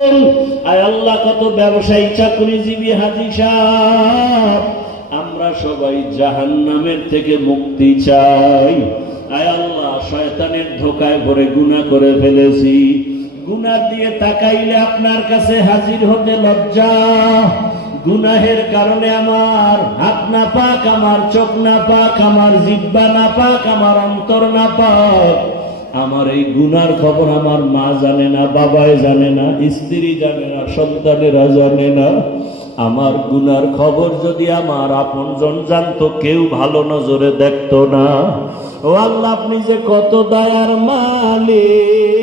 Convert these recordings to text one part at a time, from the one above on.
আল্লাহ, কত ব্যবসায়ী, চাকরিজীবী, হাজি আমরা সবাই জাহান্নামের থেকে মুক্তি চাই। আয় আল্লাহ, শয়তানের ধোকায় ভরে গুনাহ করে ফেলেছি। গুনাহ দিয়ে তাকাইলে আপনার কাছে হাজির হতে লজ্জা। গুনাহের কারণে আমার হাত না পাক, আমার চোখ না পাক, আমার জিব্বা না পাক, আমার অন্তর না পাক। আমার এই গুনার খবর আমার মা জানে না, বাবাই জানে না, স্ত্রী জানে না, সন্তানেরা জানে না। আমার গুনার খবর যদি আমার আপনজন জানতো, কেউ ভালো নজরে দেখত না। ও আল্লাহ, আপনি যে কত দয়ার মালিক।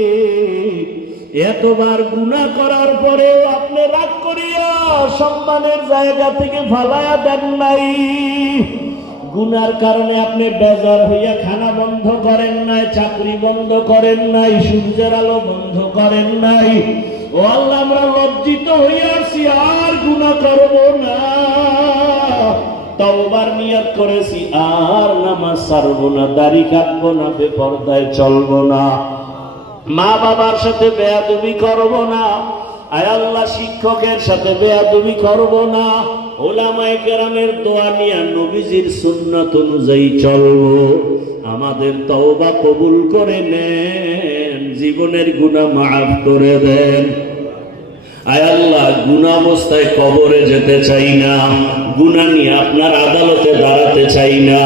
এতবার গুনাহ করার পরেও আপনি রাগ করিয়া সম্মানের জায়গা থেকে ফালায়া দেন নাই। গুনার কারণে আপনি বেজার হইয়া খানা বন্ধ করেন নাই, চাকরি বন্ধ করেন নাই, সূর্যের আলো বন্ধ করেন নাই। ও আল্লাহ, আমরা লজ্জিত হইয়াছি আর গুনাহ করব না। তওবার নিয়ত করেছি, আর নামাজ ছাড়বো না, দাড়ি কাটবো না, বেপরদায় চলবো না। মা বাবার সাথে বেয়াদবি করব না। আয় আল্লাহ শিক্ষকের সাথে বেয়াদবি করব না। ওলামায়ে কেরামের দোয়া নিয়ে নবীজির সুন্নাত অনুযায়ী চলবো। আমাদের তওবা কবুল করে নেন, জীবনের গুনাহ মাফ করে দেন। আয় আল্লাহ গুনা অবস্থায় কবরে যেতে চাই না গুনা নিয়ে আপনার আদালতে দাঁড়াতে চাই না।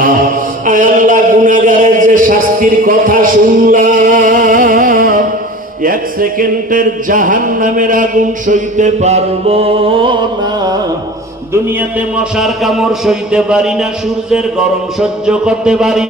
আয় আল্লাহ গুনাগারের যে শাস্তির কথা শুনলাম এক সেকেন্ডের জাহান নামের আগুন সইতে পারব না। দুনিয়াতে মশার কামড় সইতে পারি না, সূর্যের গরম সহ্য করতে পারি